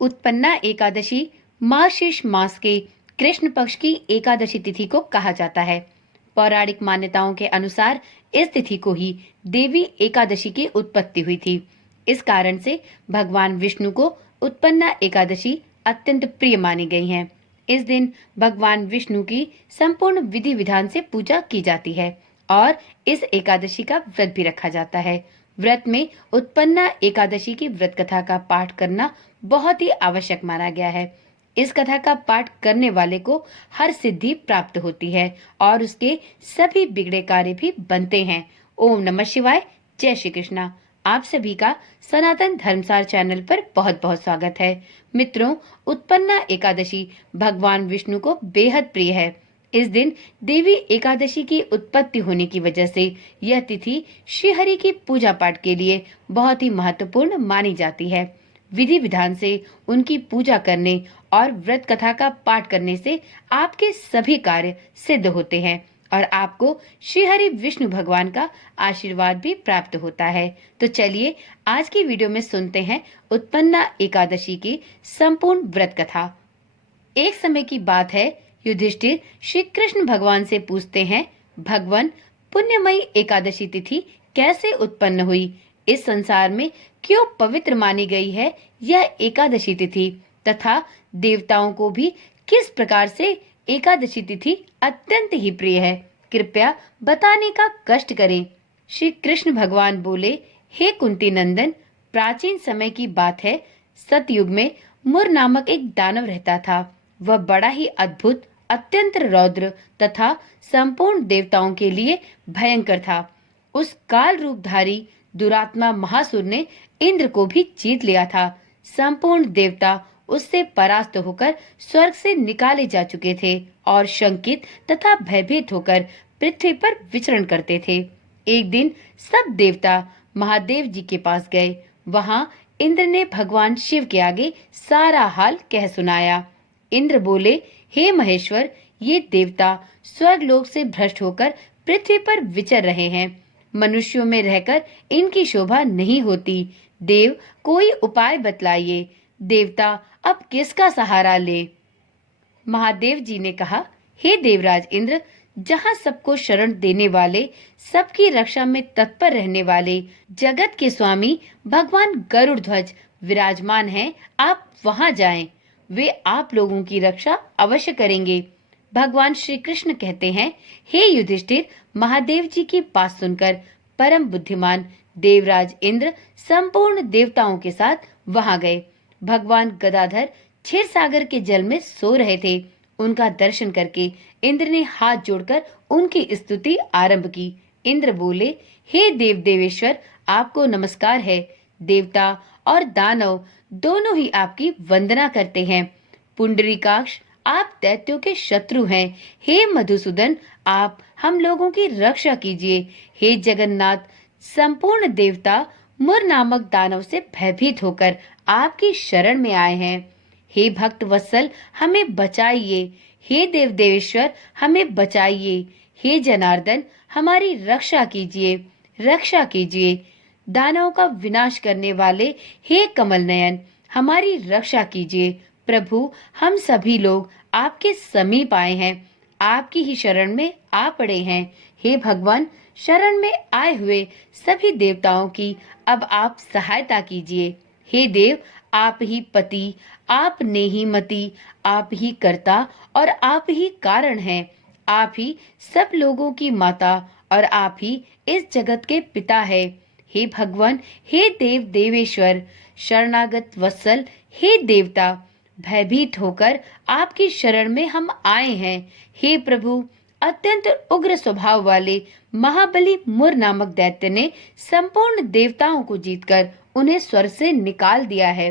उत्पन्ना एकादशी मार्गशीर्ष मास के कृष्ण पक्ष की एकादशी तिथि को कहा जाता है। पौराणिक मान्यताओं के अनुसार इस तिथि को ही देवी एकादशी की उत्पत्ति हुई थी। इस कारण से भगवान विष्णु को उत्पन्ना एकादशी अत्यंत प्रिय मानी गई है। इस दिन भगवान विष्णु की संपूर्ण विधि विधान से पूजा की जाती है और इस एकादशी का व्रत भी रखा जाता है। व्रत में उत्पन्ना एकादशी की व्रत कथा का पाठ करना बहुत ही आवश्यक माना गया है। इस कथा का पाठ करने वाले को हर सिद्धि प्राप्त होती है और उसके सभी बिगड़े कार्य भी बनते हैं। ओम नमः शिवाय। जय श्री कृष्णा। आप सभी का सनातन धर्मसार चैनल पर बहुत बहुत स्वागत है। मित्रों, उत्पन्ना एकादशी भगवान विष्णु को बेहद प्रिय है। इस दिन देवी एकादशी की उत्पत्ति होने की वजह से यह तिथि श्री हरि की पूजा पाठ के लिए बहुत ही महत्वपूर्ण मानी जाती है। विधि विधान से उनकी पूजा करने और व्रत कथा का पाठ करने से आपके सभी कार्य सिद्ध होते हैं और आपको श्री हरि विष्णु भगवान का आशीर्वाद भी प्राप्त होता है। तो चलिए आज की वीडियो में सुनते हैं उत्पन्ना एकादशी की संपूर्ण व्रत कथा। एक समय की बात है, युधिष्ठिर श्री कृष्ण भगवान से पूछते हैं, भगवान, पुण्यमयी एकादशी तिथि कैसे उत्पन्न हुई? इस संसार में क्यों पवित्र मानी गई है यह एकादशी तिथि, तथा देवताओं को भी किस प्रकार से एकादशी तिथि अत्यंत ही प्रिय है? कृपया बताने का कष्ट करें। श्री कृष्ण भगवान बोले, हे कुंती नंदन, प्राचीन समय की बात है, सतयुग में मुर नामक एक दानव रहता था। वह बड़ा ही अद्भुत, अत्यंत रौद्र तथा संपूर्ण देवताओं के लिए भयंकर था। उस काल रूपधारी दुरात्मा महासुर ने इंद्र को भी जीत लिया था। संपूर्ण देवता उससे परास्त होकर स्वर्ग से निकाले जा चुके थे और शंकित तथा भयभीत होकर पृथ्वी पर विचरण करते थे। एक दिन सब देवता महादेव जी के पास गए। वहां इंद्र ने भगवान शिव के आगे सारा हाल कह सुनाया। इंद्र बोले, हे महेश्वर, ये देवता स्वर्गलोक से भ्रष्ट होकर पृथ्वी पर विचर रहे हैं। मनुष्यों में रहकर इनकी शोभा नहीं होती। देव, कोई उपाय बतलाइए। देवता अब किसका सहारा ले? महादेव जी ने कहा, हे देवराज इंद्र, जहाँ सबको शरण देने वाले, सबकी रक्षा में तत्पर रहने वाले जगत के स्वामी भगवान गरुड़ ध्वज विराजमान हैं, आप वहां जाएं। वे आप लोगों की रक्षा अवश्य करेंगे। भगवान श्री कृष्ण कहते हैं, हे युधिष्ठिर, महादेव जी की बात सुनकर परम बुद्धिमान देवराज इंद्र संपूर्ण देवताओं के साथ वहां गए। भगवान गदाधर क्षीर सागर के जल में सो रहे थे। उनका दर्शन करके इंद्र ने हाथ जोड़कर उनकी स्तुति आरंभ की। इंद्र बोले, हे देव देवेश्वर, आपको नमस्कार है। देवता और दानव दोनों ही आपकी वंदना करते हैं। पुंडरीकाक्ष, आप दैत्यों के शत्रु हैं। हे मधुसूदन, आप हम लोगों की रक्षा कीजिए। हे जगन्नाथ, संपूर्ण देवता मुर नामक दानव से भयभीत होकर आपकी शरण में आए हैं। हे भक्त वत्सल, हमें बचाइए। हे देव देवेश्वर, हमें बचाइए। हे जनार्दन, हमारी रक्षा कीजिए, रक्षा कीजिए। दानवों का विनाश करने वाले हे कमल नयन, हमारी रक्षा कीजिए। प्रभु, हम सभी लोग आपके समीप आए हैं, आपकी ही शरण में आ पड़े हैं। हे भगवान, शरण में आए हुए सभी देवताओं की अब आप सहायता कीजिए। हे देव, आप ही पति, आप ने ही मति, आप ही कर्ता और आप ही कारण हैं। आप ही सब लोगों की माता और आप ही इस जगत के पिता है। हे भगवान, हे देव देवेश्वर, शरणागत वत्सल, हे देवता, भयभीत होकर आपकी शरण में हम आए हैं। हे प्रभु, अत्यंत उग्र स्वभाव वाले महाबली मुर नामक दैत्य ने संपूर्ण देवताओं को जीतकर उन्हें स्वर्ग से निकाल दिया है।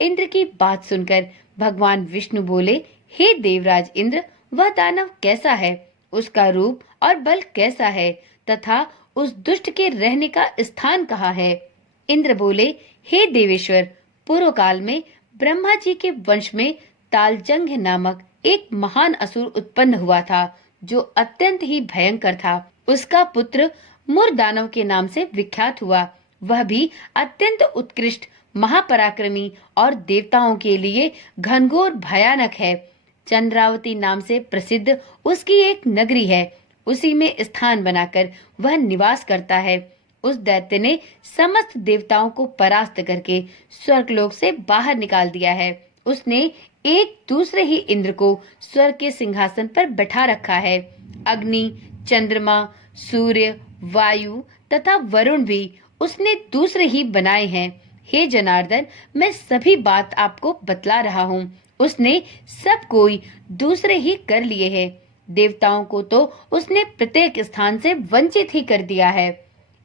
इंद्र की बात सुनकर भगवान विष्णु बोले, हे देवराज इंद्र, वह दानव कैसा है? उसका रूप और बल कैसा है तथा उस दुष्ट के रहने का स्थान कहाँ है? इंद्र बोले, हे देवेश्वर, पूर्व काल में ब्रह्मा जी के वंश में तालजंघ नामक एक महान असुर उत्पन्न हुआ था, जो अत्यंत ही भयंकर था। उसका पुत्र मुर दानव के नाम से विख्यात हुआ। वह भी अत्यंत उत्कृष्ट महापराक्रमी और देवताओं के लिए घनघोर भयानक है। चंद्रावती नाम से प्रसिद्ध उसकी एक नगरी है। उसी में स्थान बनाकर वह निवास करता है। उस दैत्य ने समस्त देवताओं को परास्त करके स्वर्गलोक से बाहर निकाल दिया है। उसने एक दूसरे ही इंद्र को स्वर्ग के सिंहासन पर बैठा रखा है। अग्नि, चंद्रमा, सूर्य, वायु तथा वरुण भी उसने दूसरे ही बनाए हैं। हे जनार्दन, मैं सभी बात आपको बतला रहा हूँ। उसने सब कोई दूसरे ही कर लिए हैं। देवताओं को तो उसने प्रत्येक स्थान से वंचित ही कर दिया है।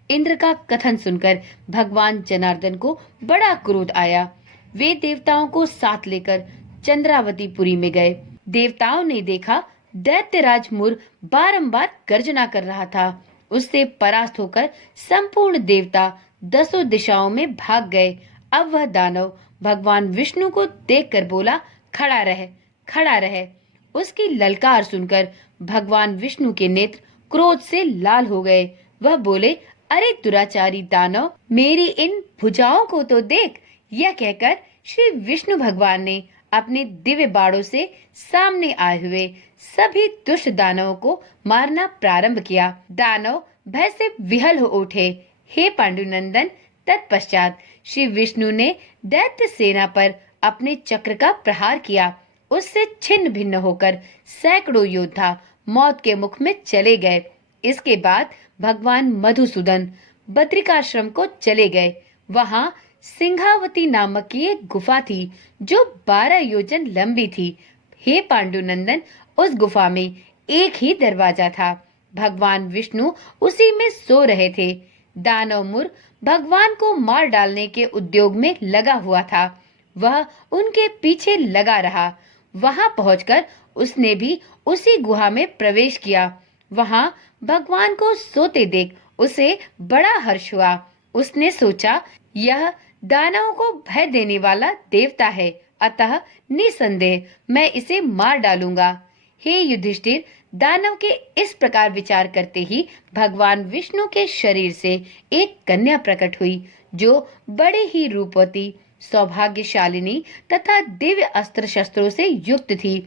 इंद्र का कथन सुनकर भगवान जनार्दन को बड़ा क्रोध आया। वे देवताओं को साथ लेकर चंद्रावतीपुरी में गए। देवताओं ने देखा दैत्यराज मुर बारंबार गर्जना कर रहा था। उससे परास्त होकर संपूर्ण देवता दसों दिशाओं में भाग गए। अब वह दानव भगवान विष्णु को देखकर बोला, खड़ा रह, खड़ा रह। उसकी ललकार सुनकर भगवान विष्णु के नेत्र क्रोध से लाल हो गए। वह बोले, अरे दुराचारी दानव, मेरी इन भुजाओं को तो देख। यह कहकर श्री विष्णु भगवान ने अपने दिव्य बाणों से सामने आए हुए सभी दुष्ट दानवों को मारना प्रारंभ किया। दानव भय से विहल हो उठे। हे पांडुनंदन, तत्पश्चात श्री विष्णु ने दैत्य सेना पर अपने चक्र का प्रहार किया। उससे छिन्न भिन्न होकर सैकड़ों योद्धा मौत के मुख में चले गए। इसके बाद भगवान मधुसूदन बद्रिकाश्रम को चले गए। वहां सिंहावती नामक की एक गुफा थी जो 12 योजन लंबी थी। हे पांडुनंदन, उस गुफा में एक ही दरवाजा था। भगवान विष्णु उसी में सो रहे थे। दानव मुर भगवान को मार डालने के उद्योग में लगा हुआ था। वह उनके पीछे लगा रहा। वहां पहुंचकर उसने भी उसी गुहा में प्रवेश किया। वहां भगवान को सोते देख उसे बड़ा हर्ष हुआ। उसने सोचा, यह दानवों को भय देने वाला देवता है, अतः निसंदेह मैं इसे मार डालूंगा। हे युधिष्ठिर, दानव के इस प्रकार विचार करते ही भगवान विष्णु के शरीर से एक कन्या प्रकट हुई, जो बड़े ही रूपवती, सौभाग्यशालिनी तथा दिव्य अस्त्र शस्त्रों से युक्त थी।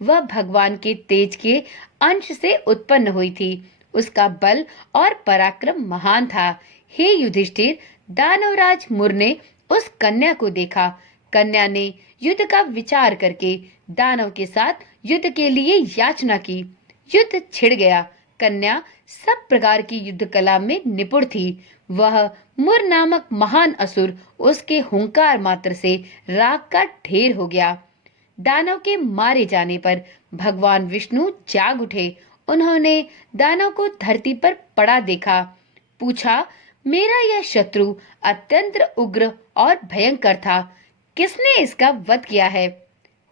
वह भगवान के तेज के अंश से उत्पन्न हुई थी। उसका बल और पराक्रम महान था। हे युधिष्ठिर, दानवराज मुर ने उस कन्या को देखा। कन्या ने युद्ध का विचार करके दानव के साथ युद्ध के लिए याचना की। युद्ध छिड़ गया। कन्या सब प्रकार की युद्ध कला में निपुण थी। वह मुर नामक महान असुर उसके हुंकार मात्र से राख का ढेर हो गया। दानव के मारे जाने पर भगवान विष्णु जाग उठे। उन्होंने दानव को धरती पर पड़ा देखा। पूछा, मेरा यह शत्रु अत्यंत उग्र और भयंकर था, किसने इसका वध किया है?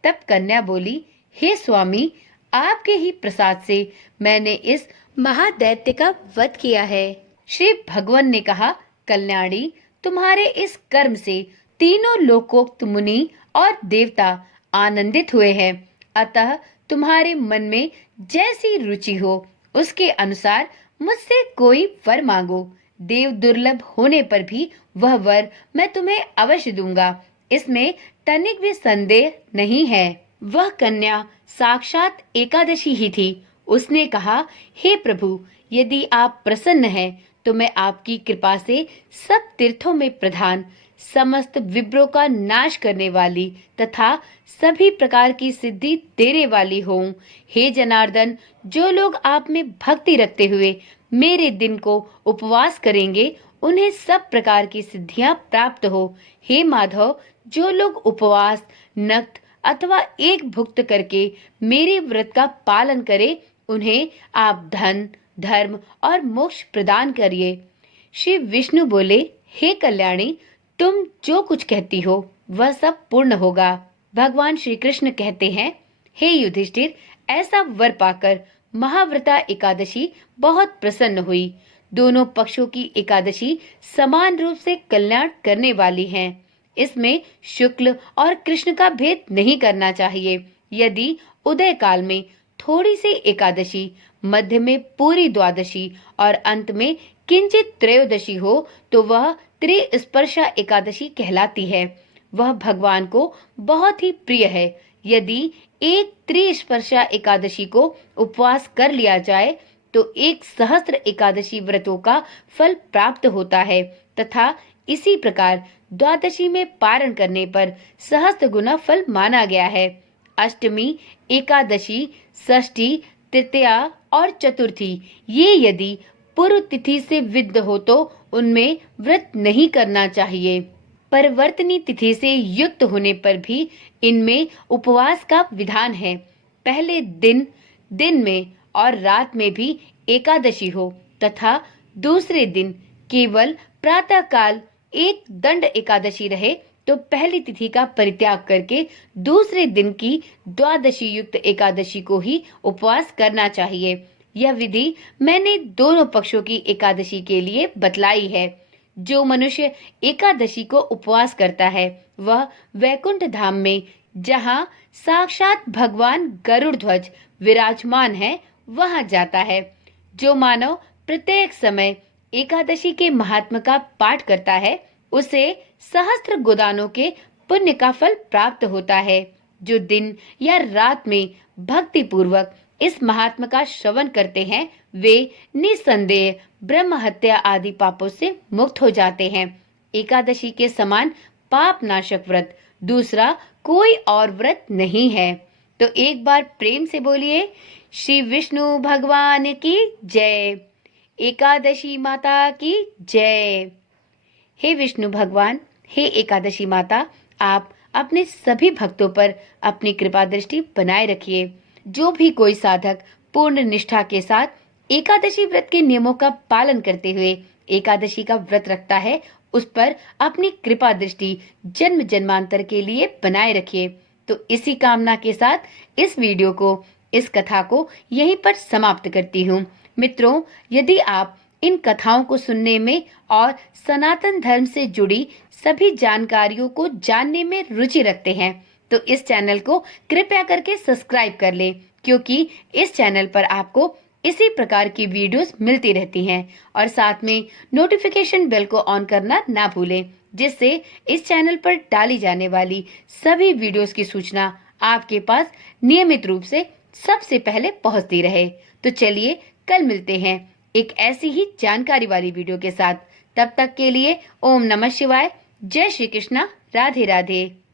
तब कन्या बोली, हे स्वामी, आपके ही प्रसाद से मैंने इस महादैत्य का वध किया है। श्री भगवान ने कहा, कल्याणी, तुम्हारे इस कर्म से तीनों लोकोक्त मुनि और देवता आनंदित हुए हैं। अतः तुम्हारे मन में जैसी रुचि हो उसके अनुसार मुझसे कोई वर मांगो। देव दुर्लभ होने पर भी वह वर मैं तुम्हें अवश्य दूंगा, इसमें तनिक भी संदेह नहीं है। वह कन्या साक्षात एकादशी ही थी। उसने कहा, हे प्रभु, यदि आप प्रसन्न हैं तो मैं आपकी कृपा से सब तीर्थों में प्रधान, समस्त विप्रों का नाश करने वाली तथा सभी प्रकार की सिद्धि देने वाली हूँ। हे जनार्दन, जो लोग आप में भक्ति रखते हुए मेरे दिन को उपवास करेंगे, उन्हें सब प्रकार की सिद्धियां प्राप्त हो। हे माधव, जो लोग उपवास, नक्त अथवा एक भुक्त करके मेरे व्रत का पालन करें, उन्हें आप धन, धर्म और मोक्ष प्रदान करिए। श्री विष्णु बोले, हे कल्याणी, तुम जो कुछ कहती हो वह सब पूर्ण होगा। भगवान श्री कृष्ण कहते हैं, हे युधिष्ठिर, ऐसा वर पाकर महाव्रता एकादशी बहुत प्रसन्न हुई। दोनों पक्षों की एकादशी समान रूप से कल्याण करने वाली हैं। इसमें शुक्ल और कृष्ण का भेद नहीं करना चाहिए। यदि उदय काल में थोड़ी सी एकादशी, मध्य में पूरी द्वादशी और अंत में किंचित त्रयोदशी हो तो वह त्रिस्पर्शा एकादशी कहलाती है। वह भगवान को बहुत ही प्रिय है। यदि एक त्रिस्पर्शा एकादशी को उपवास कर लिया जाए तो एक सहस्त्र एकादशी व्रतों का फल प्राप्त होता है तथा इसी प्रकार द्वादशी में पारण करने पर सहस्त्र गुना फल माना गया है। अष्टमी, एकादशी, षष्ठी, तृतीया और चतुर्थी ये यदि पूर्व तिथि से विद्ध हो तो उनमें व्रत नहीं करना चाहिए। परिवर्तनी तिथि से युक्त होने पर भी इनमें उपवास का विधान है। पहले दिन में और रात में भी एकादशी हो तथा दूसरे दिन केवल प्रातः काल एक दंड एकादशी रहे तो पहली तिथि का परित्याग करके दूसरे दिन की द्वादशी युक्त एकादशी को ही उपवास करना चाहिए। यह विधि मैंने दोनों पक्षों की एकादशी के लिए बतलाई है। जो मनुष्य एकादशी को उपवास करता है वह वैकुंठ धाम में जहाँ साक्षात भगवान गरुड़ ध्वज विराजमान है वहां जाता है। जो मानव प्रत्येक समय एकादशी के महात्म का पाठ करता है उसे सहस्त्र गोदानों के पुण्य का फल प्राप्त होता है। जो दिन या रात में भक्ति पूर्वक इस महात्म का श्रवण करते हैं वे निसंदेह ब्रह्म हत्या आदि पापों से मुक्त हो जाते हैं। एकादशी के समान पाप नाशक व्रत दूसरा कोई और व्रत नहीं है। तो एक बार प्रेम से बोलिए, श्री विष्णु भगवान की जय, एकादशी माता की जय। हे विष्णु भगवान, हे एकादशी माता, आप अपने सभी भक्तों पर अपनी कृपा दृष्टि बनाए रखिए। जो भी कोई साधक पूर्ण निष्ठा के साथ एकादशी व्रत के नियमों का पालन करते हुए एकादशी का व्रत रखता है उस पर अपनी कृपा दृष्टि जन्म जन्मांतर के लिए बनाए रखिए। तो इसी कामना के साथ इस कथा को यहीं पर समाप्त करती हूँ। मित्रों, यदि आप इन कथाओं को सुनने में और सनातन धर्म से जुड़ी सभी जानकारियों को जानने में रुचि रखते हैं तो इस चैनल को कृपया करके सब्सक्राइब कर लें, क्योंकि इस चैनल पर आपको इसी प्रकार की वीडियोस मिलती रहती हैं। और साथ में नोटिफिकेशन बेल को ऑन करना ना भूलें, जिससे इस चैनल पर डाली जाने वाली सभी वीडियोस की सूचना आपके पास नियमित रूप से सबसे पहले पहुंचती रहे। तो चलिए कल मिलते हैं एक ऐसी ही जानकारी वाली वीडियो के साथ। तब तक के लिए ओम नमः शिवाय, जय श्री कृष्णा, राधे राधे।